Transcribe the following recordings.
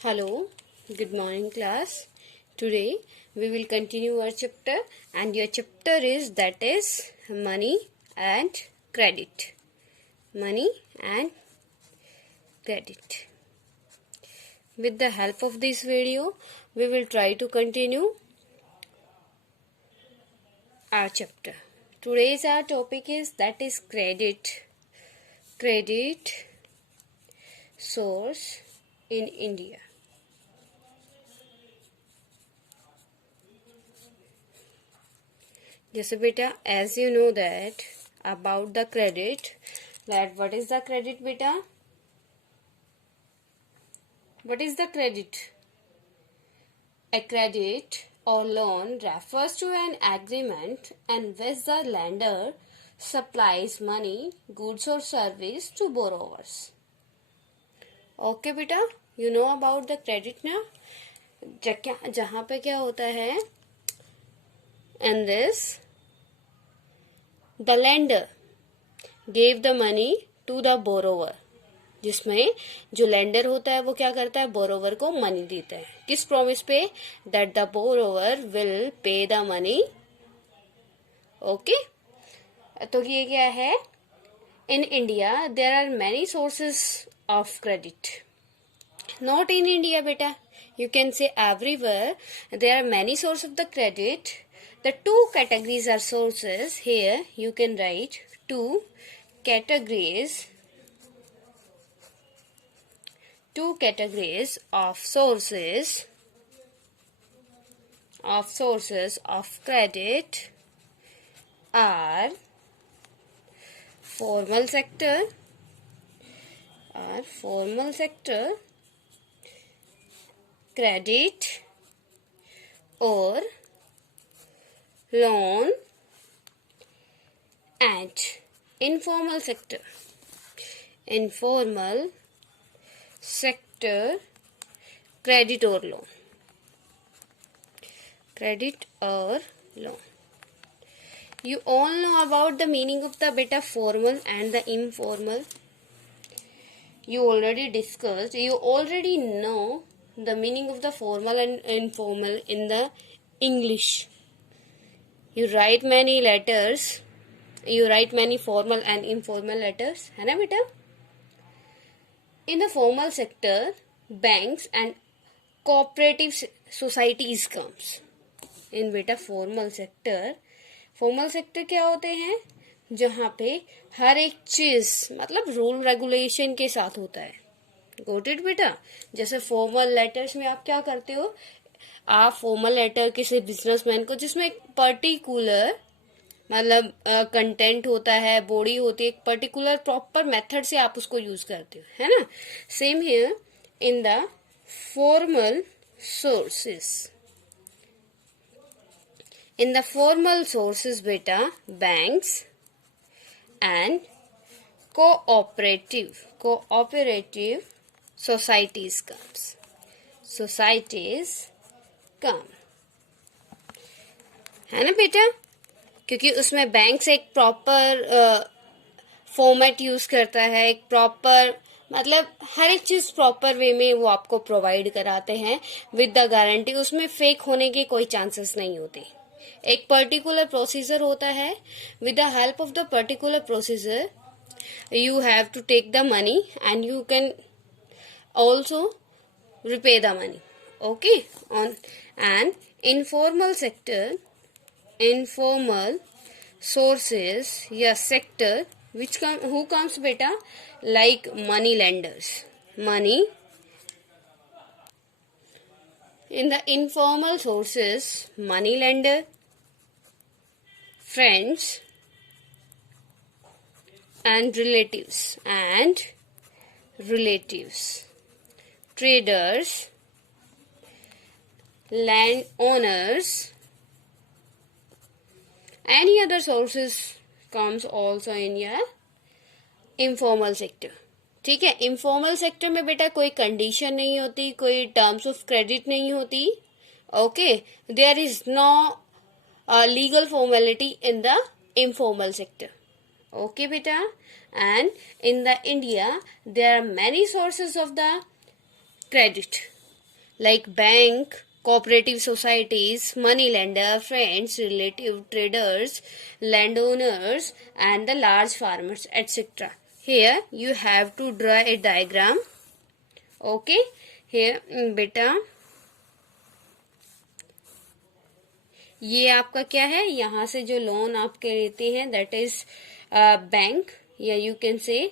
Hello, good morning class. Today we will continue our chapter and your chapter is money and credit. Money and credit. With the help of this video, we will try to continue our chapter. Today's our topic is credit. Credit source in India. जैसे बेटा as you know that about the credit, that what is the credit बेटा? What is the credit? A credit or loan refers to an agreement in which the lender supplies money, goods or service to borrowers. Okay बेटा, you know about the credit ना? जहाँ पे क्या होता है? In this, the lender gave the money to the borrower. जिसमें जो लेंडर होता है वो क्या करता है? बोरोवर को मनी देता है. किस प्रॉमिस पे? That the borrower will pay the money. Okay, तो ये क्या है? In India there are many sources of credit. Not in India बेटा, you can say everywhere there are many sources of the credit. The two categories are sources. Here you can write two categories of sources of credit are formal sector credit or loan and informal sector credit or loan. You all know about the meaning of the beta formal and the informal. You already discussed. You already know the meaning of the formal and informal in the English. You write many letters. You write many formal and informal letters. है ना बेटा? In the formal sector, banks and cooperative societies comes. In बेटा formal sector क्या होते हैं? जहाँ पे हर एक चीज मतलब रूल रेगुलेशन के साथ होता है. गोट इट बेटा. जैसे फॉर्मल लेटर्स में आप क्या करते हो? आप फॉर्मल लेटर किसी बिजनेसमैन को जिसमें एक पर्टिकुलर मतलब कंटेंट होता है, बॉडी होती है, एक पर्टिकुलर प्रॉपर मेथड से आप उसको यूज करते हो, है ना? Same here in the formal sources बेटा banks and cooperative societies come. है ना बेटा? क्योंकि उसमें बैंक से एक प्रॉपर फॉर्मेट यूज करता है, एक प्रॉपर मतलब हर एक चीज प्रॉपर वे में वो आपको प्रोवाइड कराते हैं विद द गारंटी. उसमें फेक होने के कोई चांसेस नहीं होते. एक पर्टिकुलर प्रोसीजर होता है. With the help of the particular procedure you have to take the money and you can also repay the money. Okay, on an informal sources या sector who comes beta like money lenders. Money in the informal sources, money lender, friends and relatives, traders, landowners, any other sources comes also in your informal sector. ठीक है? informal sector में बेटा कोई कंडीशन नहीं होती, कोई terms of credit नहीं होती. Okay, there is no legal formality in the informal sector. Okay beta, and in the India there are many sources of the credit. like bank, cooperative societies, money lender, friends, relative, traders, landowners, and the large farmers, etc. Here you have to draw a diagram. Okay, here beta ये आपका क्या है, यहाँ से जो लोन आपके लेते हैं दैट इज बैंक, या you can say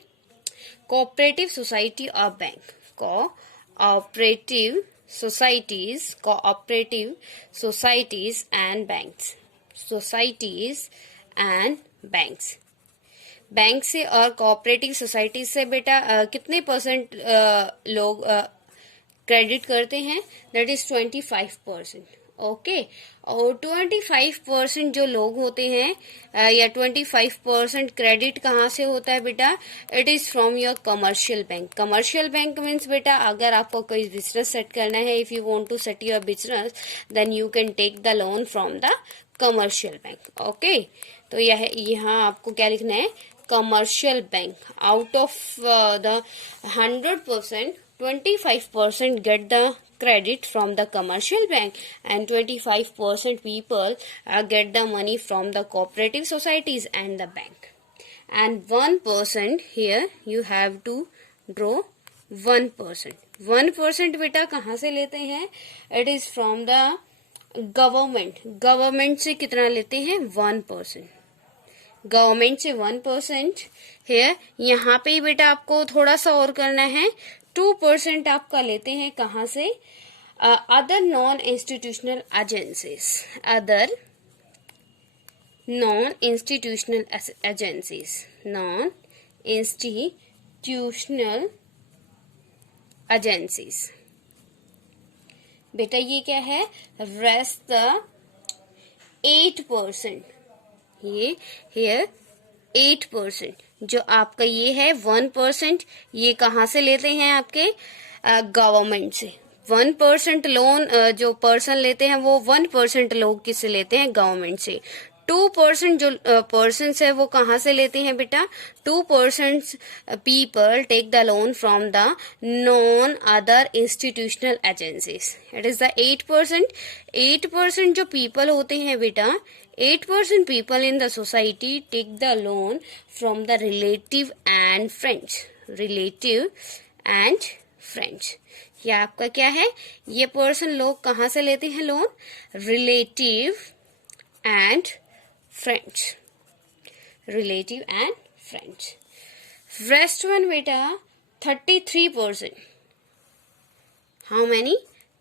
cooperative society और bank. Cooperative societies and banks. Societies and banks. Bank से और कोऑपरेटिव सोसाइटी से बेटा कितने परसेंट लोग क्रेडिट करते हैं, दैट इज 25%. ओके, और 25% जो लोग होते हैं या 25% क्रेडिट कहाँ से होता है बेटा, it is from your commercial bank. Commercial bank means बेटा अगर आपको कोई बिजनेस सेट करना है, if you want to set your business then you can take the loan from the commercial bank. Okay, तो यह यहाँ आपको क्या लिखना है, commercial bank. Out of the 100%, 25% get the credit from the commercial bank and 25% people get the money from the cooperative societies and the bank. And 1% here you have to draw 1%. 1% बेटा कहाँ से लेते हैं, it is from the government. Government से कितना लेते हैं, 1%. गवर्नमेंट से 1%. है यहाँ पे बेटा आपको थोड़ा सा और करना है, 2% आपका लेते हैं कहाँ से, other non institutional agencies. Other non institutional agencies, non institutional agencies. बेटा ये क्या है, रेस्ट द 8%. ये हियर 8%. जो आपका ये है 1%, ये कहाँ से लेते हैं, आपके गवर्नमेंट से. 1% लोन जो पर्सन लेते हैं वो 1% लोग किससे लेते हैं, गवर्नमेंट से. 2% जो पर्सन है वो कहाँ से लेते हैं बेटा, 2% people take the loan from the non other institutional agencies. It is the 8%. 8% जो पीपल होते हैं बेटा, 8% people in the society take the loan from the relative and friends. Relative and friends. ये आपका क्या है, ये पर्सन लोग कहाँ से लेते हैं loan, relative and friends. Relative and friends. Rest one बेटा 33%. How many,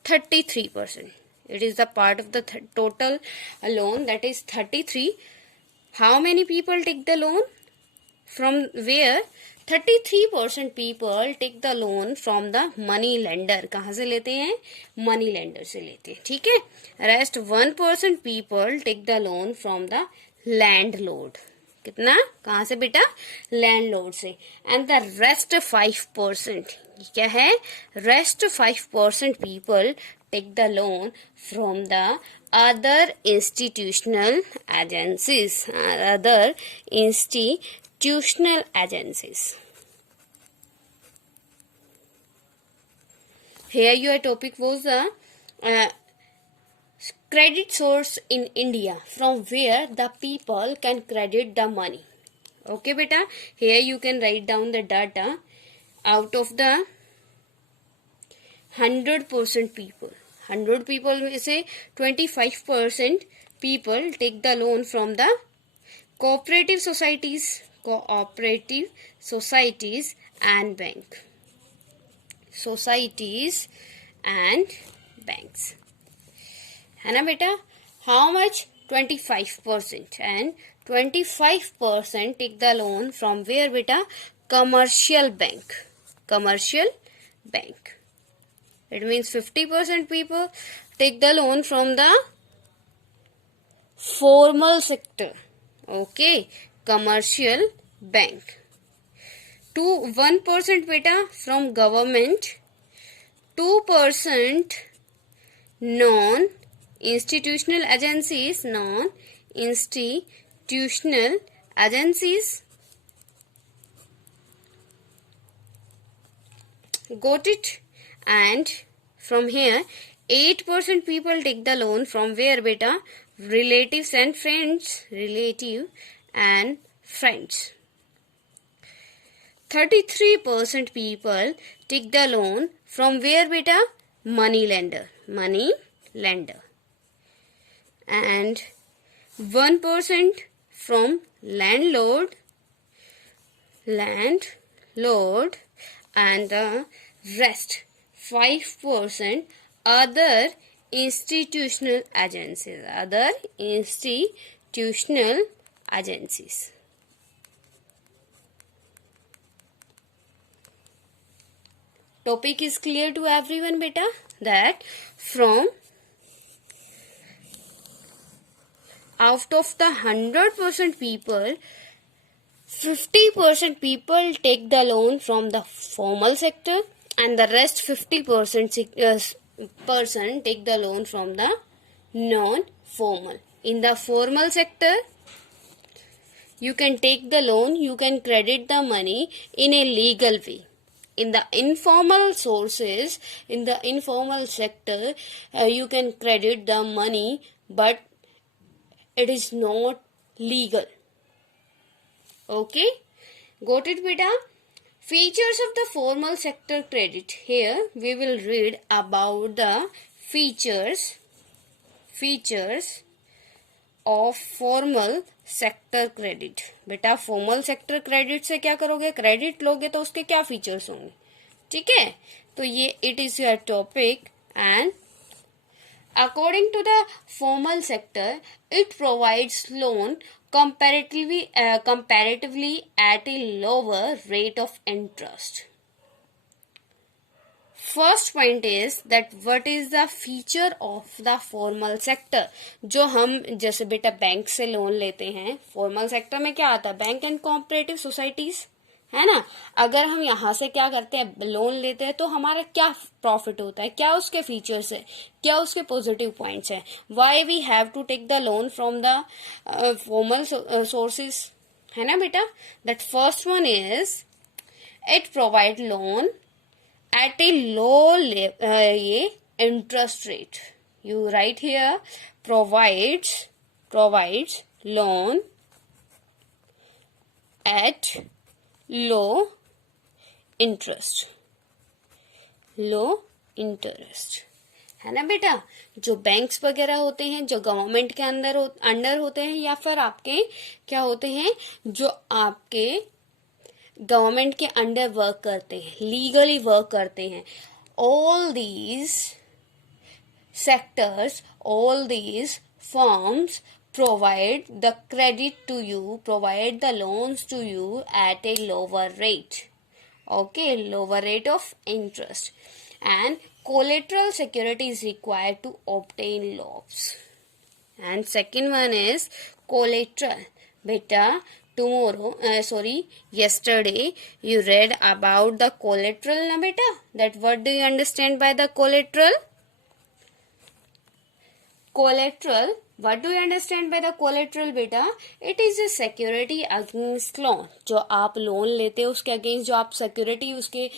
33%. It is the part of the total loan, that is 33. How many people take the loan? From where? 33% people take the loan from the money lender. कहाँ से लेते हैं, money lender से लेते हैं. ठीक है. Rest 1% people take the loan from the landlord. कितना, कहाँ से बेटा, लैंडलॉर्ड से. एंड द रेस्ट 5%, क्या है, rest 5% people take the loan from the other institutional agencies. Other institutional agencies. Here your topic was the credit source in India, from where the people can credit the money. Okay beta, here you can write down the data. Out of the 100% people, 100 people में से 25% people take the loan from the cooperative societies and bank. Societies and banks. है ना बेटा. How much, 25%. And 25% take the loan from where बेटा, commercial bank. Commercial bank. It means 50% people take the loan from the formal sector. Okay, commercial bank. 1% बेटा from government, 2% non institutional agencies, non-institutional agencies. Got it? And from here 8% people take the loan from where beta? Relatives and friends. Relative and friends. 33% people take the loan from where beta? Money lender. Money lender. And 1% from landlord. Landlord. And the rest 5% other institutional agencies. Other institutional agencies. Topic is clear to everyone beta, that from out of the 100% people, 50% people take the loan from the formal sector and the rest 50% person take the loan from the non-formal. In the formal sector, you can take the loan, you can credit the money in a legal way. In the informal sources, in the informal sector, you can credit the money, but it is not legal. Okay, got it beta? Features of the formal sector credit. Here we will read about the features of formal sector credit. बेटा formal sector credit से क्या करोगे? क्रेडिट लोगे तो उसके क्या फीचर्स होंगे, ठीक है? तो ये it is your topic. And according to the formal sector, it provides loan comparatively at a lower rate of interest. First point is that what is the feature of the formal sector. जो हम जैसे बेटा बैंक से लोन लेते हैं, formal sector में क्या आता है? बैंक एंड कोऑपरेटिव सोसाइटीज, है ना? अगर हम यहाँ से क्या करते हैं, लोन लेते हैं, तो हमारा क्या प्रॉफिट होता है, क्या उसके फीचर्स है, क्या उसके पॉजिटिव पॉइंट्स है? Why we have to take the loan from the formal sources, है ना बेटा? That first one is it provide loan at a low interest rate. You write here provides loan at low interest. है ना बेटा? जो बैंक्स वगैरह होते हैं, जो गवर्नमेंट के अंडर होते हैं, या फिर आपके क्या होते हैं, जो आपके गवर्नमेंट के अंडर वर्क करते हैं, लीगली वर्क करते हैं, all these sectors, all these firms provide the credit to you, provide the loans to you at a lower rate. Okay, lower rate of interest. And collateral security is required to obtain loans. And second one is collateral. Beta, yesterday you read about the collateral na beta? That what do you understand by the collateral? Collateral, what do you understand by the collateral beta? It is a security against loan. जो आप लोन लेते हो उसके अगेंस्ट जो आप सिक्योरिटी उसके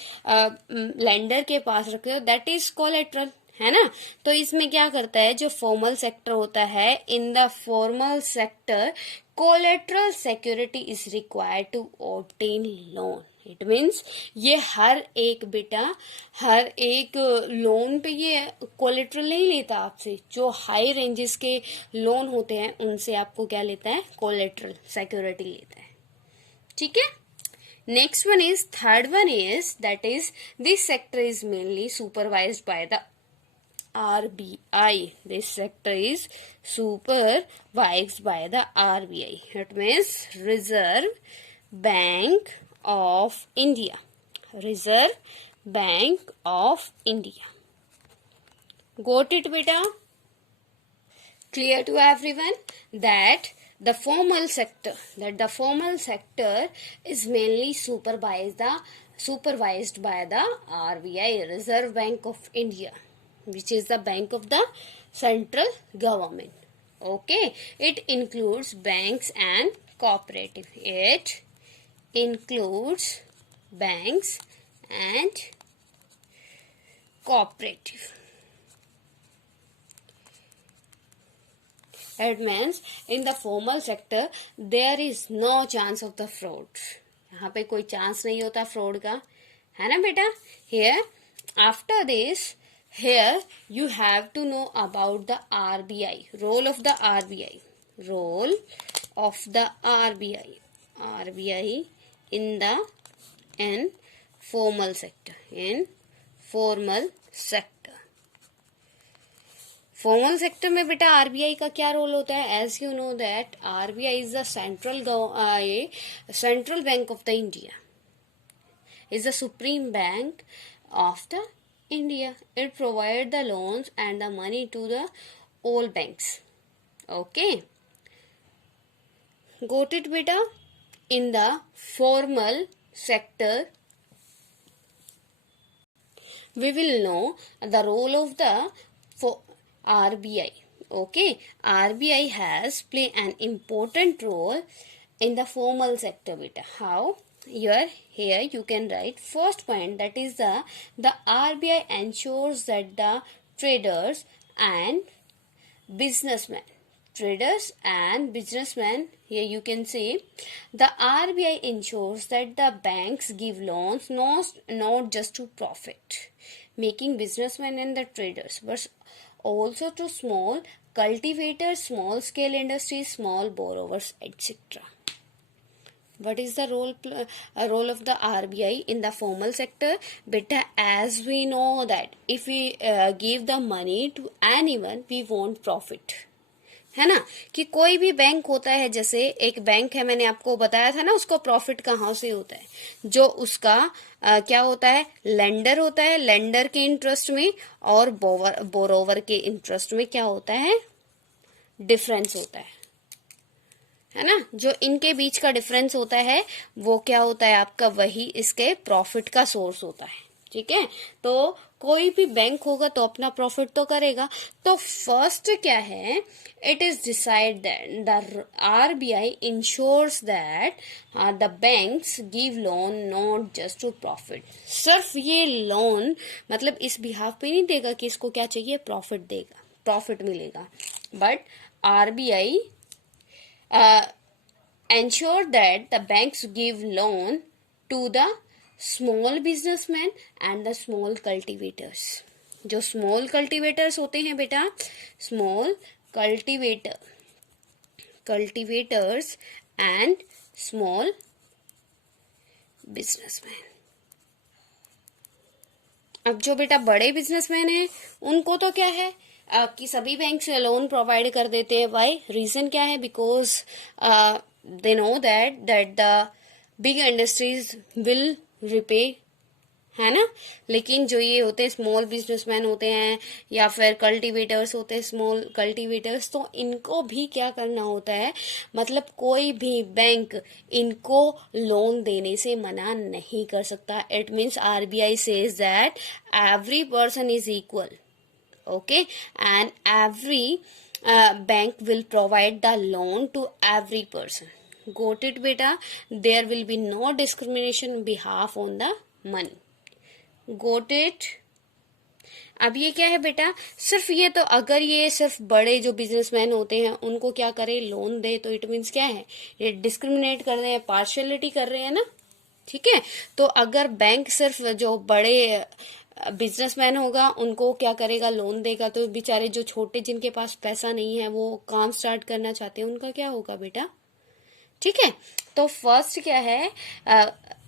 लेंडर के पास रखते हो, दैट इज कोलेट्रल, है ना? तो इसमें क्या करता है, जो फॉर्मल सेक्टर होता है, in the formal sector collateral security is required to obtain loan. It means ये हर एक लोन पे ये कोलेट्रल नहीं लेता आपसे. जो हाई रेंजेस के लोन होते हैं उनसे आपको क्या लेता है? कोलेट्रल सिक्योरिटी लेता है, ठीक है? Next one is, third one is, that is this sector is mainly supervised by the RBI. This sector is supervised by the RBI. It means Reserve Bank of India. Reserve Bank of India. Got it, beta? Clear to everyone that the formal sector is mainly supervised by the RBI, Reserve Bank of India, which is the bank of the central government. Okay, it includes banks and cooperative. It includes banks and cooperative. It means in the formal sector there is no chance of the fraud. यहाँ पे कोई चांस नहीं होता फ्रॉड का, है ना बेटा. Here after this, here you have to know about the RBI, role of the RBI, role of the RBI, RBI in formal sector, in formal sector. Formal sector में बेटा आरबीआई का क्या रोल होता है? As you know that RBI is the central bank of the India, is the supreme bank of the India. It provide the loans and the money to the all banks. Okay, got it बेटा. In the formal sector we will know the role of the RBI. Okay, RBI has play an important role in the formal sector beta. How? Here you can write first point, that is the RBI ensures that the traders and businessmen, here you can say the RBI ensures that the banks give loans not just to profit making businessmen and the traders, but also to small cultivators, small scale industries, small borrowers, etc. What is the role of the RBI in the formal sector? Beta, as we know that if we give the money to anyone, we want profit. है ना, कि कोई भी बैंक होता है, जैसे एक बैंक है, मैंने आपको बताया था ना, उसको प्रॉफिट कहाँ से होता है? जो उसका क्या होता है? लेंडर होता है, लेंडर के इंटरेस्ट में और बोरोवर के इंटरेस्ट में क्या होता है? डिफरेंस होता है ना. जो इनके बीच का डिफरेंस होता है वो क्या होता है आपका? वही इसके प्रॉफिट का सोर्स होता है. ठीक है, तो कोई भी बैंक होगा तो अपना प्रॉफिट तो करेगा. तो फर्स्ट क्या है? It is decide that the RBI insures that the banks give loan not just to profit. सिर्फ ये लोन मतलब इस बिहाफ पे नहीं देगा कि इसको क्या चाहिए? प्रॉफिट देगा, प्रॉफिट मिलेगा. But RBI ensure that the banks give loan to the small businessmen and the small cultivators. जो small cultivators होते हैं बेटा, small cultivators and small businessmen. अब जो बेटा बड़े बिजनेसमैन हैं उनको तो क्या है कि सभी बैंक से लोन प्रोवाइड कर देते हैं. वाई? रीजन क्या है? Because they know that the big industries will repay, है ना. लेकिन जो ये होते हैं स्मॉल बिजनेसमैन होते हैं या फिर कल्टीवेटर्स होते हैं, स्मॉल कल्टीवेटर्स, तो इनको भी क्या करना होता है? मतलब कोई भी बैंक इनको लोन देने से मना नहीं कर सकता. It means RBI says that every person is equal. Okay, and every bank will provide the loan to every person. Got it beta? There will be no discrimination behalf on the money. Got it? अब ये क्या है बेटा? सिर्फ ये तो अगर ये सिर्फ बड़े जो बिजनेसमैन होते हैं उनको क्या करे? लोन दे, तो इट मीन्स क्या है? ये डिस्क्रिमिनेट कर रहे हैं, पार्शियलिटी कर रहे हैं ना. ठीक है, तो अगर बैंक सिर्फ जो बड़े बिजनेसमैन होगा उनको क्या करेगा? लोन देगा, तो बेचारे जो छोटे जिनके पास पैसा नहीं है वो काम स्टार्ट करना चाहते हैं, उनका क्या होगा बेटा? ठीक है, तो फर्स्ट क्या है?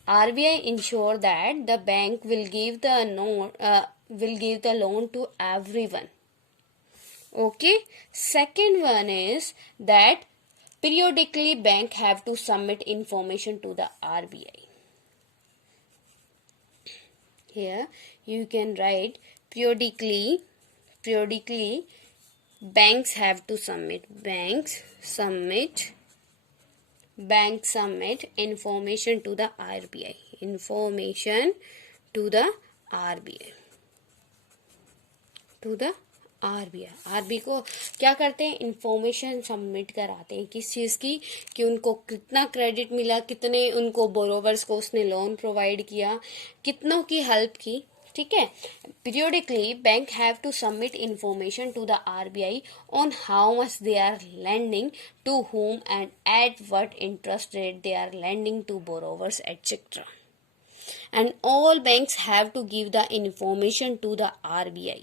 RBI insure that the bank will give the loan to everyone. Okay, second one is that periodically bank have to submit information to the RBI. Here you can write periodically banks have to submit information to the RBI. RBI को क्या करते हैं? Information submit कराते हैं. किस चीज की? कि उनको कितना क्रेडिट मिला, कितने उनको बोरोवर्स को उसने लोन प्रोवाइड किया, कितनों की हेल्प की. ठीक है. Periodically, bank have to submit information to the RBI on how much they are lending, to whom, and at what interest rate they are lending to borrowers, etc. And all banks have to give the information to the RBI.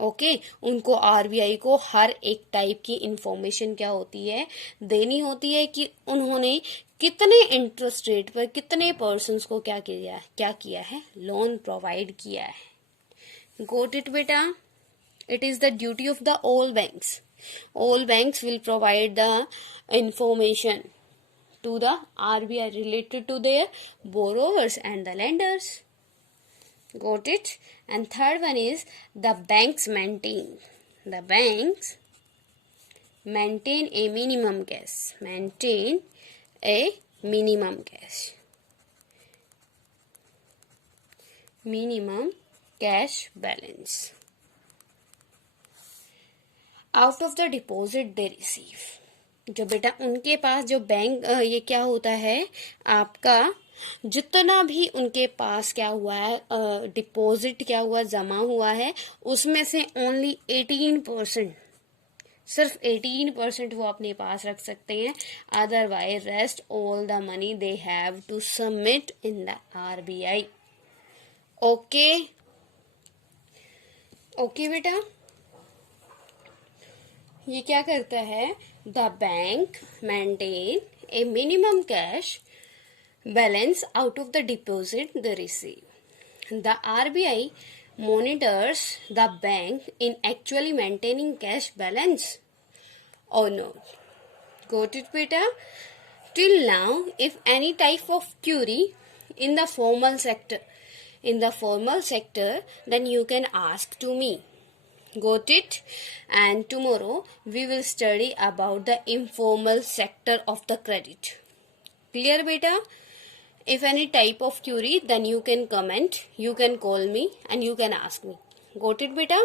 Okay उनको आरबीआई को हर एक टाइप की इंफॉर्मेशन क्या होती है, देनी होती है कि उन्होंने कितने इंटरेस्ट रेट पर कितने पर्सन्स को क्या किया है, लोन प्रोवाइड किया है. गोट इट बेटा. It is the duty of the all banks. All banks will provide the information to the RBI related to their borrowers and the lenders. Got it? And third one is the banks maintain. The banks maintain a minimum cash. Maintain a minimum cash. Minimum cash balance. Out of the deposit they receive. जो बेटा उनके पास जो बैंक ये क्या होता है, आपका जितना भी उनके पास क्या हुआ है, डिपॉजिट क्या हुआ, जमा हुआ है, उसमें से ओनली 18%, सिर्फ 18% वो अपने पास रख सकते हैं. Otherwise rest all the money they have to submit in the RBI. Okay okay बेटा. ये क्या करता है, the bank maintain a minimum cash balance out of the deposit the receive. The RBI monitors the bank in actually maintaining cash balance or not. Got it beta? Till now, if any type of query in the formal sector, then you can ask to me. Got it? And tomorrow we will study about the informal sector of the credit. Clear beta? If any type of query, then you can comment, you can call me, and you can ask me. Got it beta?